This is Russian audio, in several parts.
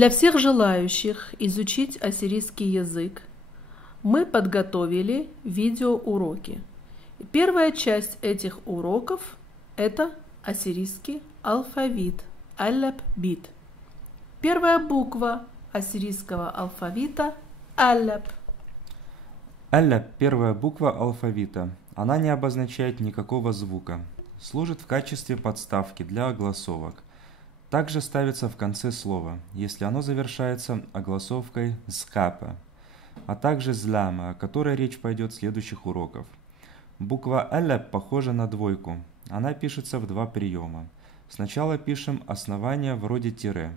Для всех желающих изучить ассирийский язык мы подготовили видеоуроки. Первая часть этих уроков – это ассирийский алфавит, аллаб-бит. Первая буква ассирийского алфавита – аллаб. Аллаб – первая буква алфавита. Она не обозначает никакого звука. Служит в качестве подставки для огласовок. Также ставится в конце слова, если оно завершается огласовкой «скапа», а также «зляма», о которой речь пойдет в следующих уроках. Буква «аллаб» похожа на двойку. Она пишется в два приема. Сначала пишем основание вроде тире,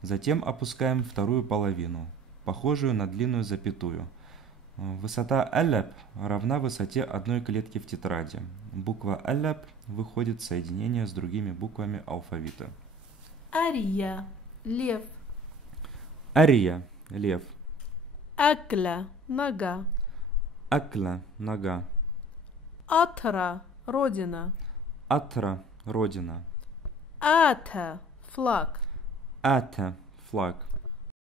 затем опускаем вторую половину, похожую на длинную запятую. Высота «аллаб» равна высоте одной клетки в тетради. Буква «аллаб» выходит в соединение с другими буквами алфавита. Ария – лев. Ария – лев. Акля – нога. Акля – нога. Атра – родина. Атра – родина. Ата – флаг. Ата – флаг.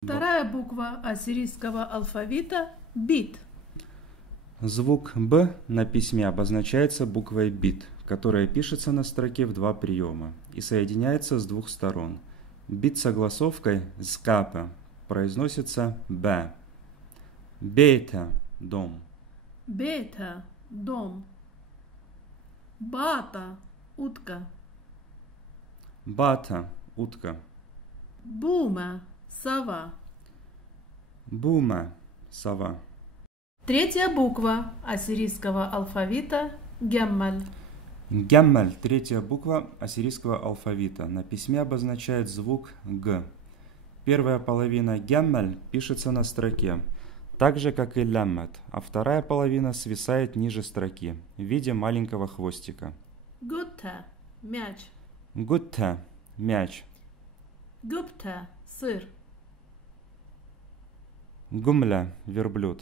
Вторая буква ассирийского алфавита – бит. Звук «б» на письме обозначается буквой «бит», которая пишется на строке в два приема и соединяется с двух сторон. Бит с огласовкой «скапа» произносится «б». Бейта – дом. Бета – дом. Бата – утка. Бата – утка. Бума – сова. Бума – сова. Третья буква ассирийского алфавита – геммаль. Геммаль – третья буква ассирийского алфавита. На письме обозначает звук «г». Первая половина геммаль пишется на строке, так же, как и ляммат, а вторая половина свисает ниже строки в виде маленького хвостика. Гутта – мяч. Гутта – мяч. Гупта – сыр. Гумля – верблюд.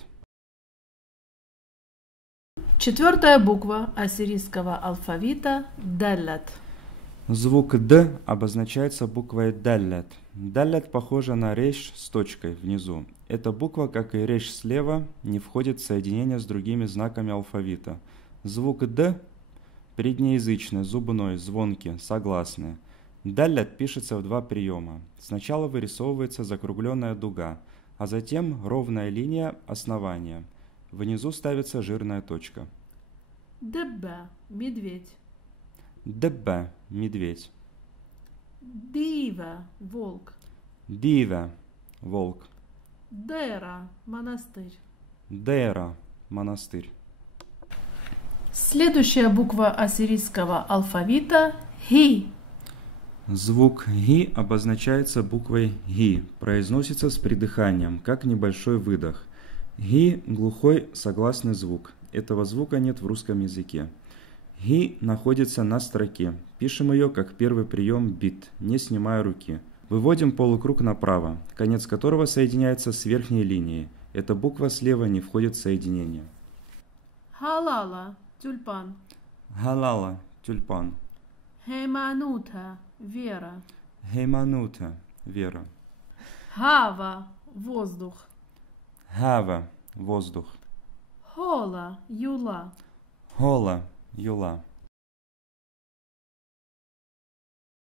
Четвертая буква ассирийского алфавита – даллат. Звук «д» обозначается буквой «даллят». «Даллят» похожа на рейш с точкой внизу. Эта буква, как и рейш слева, не входит в соединение с другими знаками алфавита. Звук «д» переднеязычный, зубной, звонкий, согласный. «Даллят» пишется в два приема. Сначала вырисовывается закругленная дуга, а затем ровная линия основания. Внизу ставится жирная точка. Дебба – медведь. Дебба – медведь. Дива – волк. Дива – волк. Дера – монастырь. Дера – монастырь. Следующая буква ассирийского алфавита – хи. Звук «ги» обозначается буквой «ги», произносится с придыханием, как небольшой выдох. «Ги» – глухой согласный звук. Этого звука нет в русском языке. «Ги» находится на строке. Пишем ее как первый прием «бит», не снимая руки. Выводим полукруг направо, конец которого соединяется с верхней линией. Эта буква слева не входит в соединение. Халала – тюльпан. Галала – тюльпан. Хейманута – вера. Хейманута – вера. Хава – воздух. Хава – воздух. Хола – юла. Хола – юла.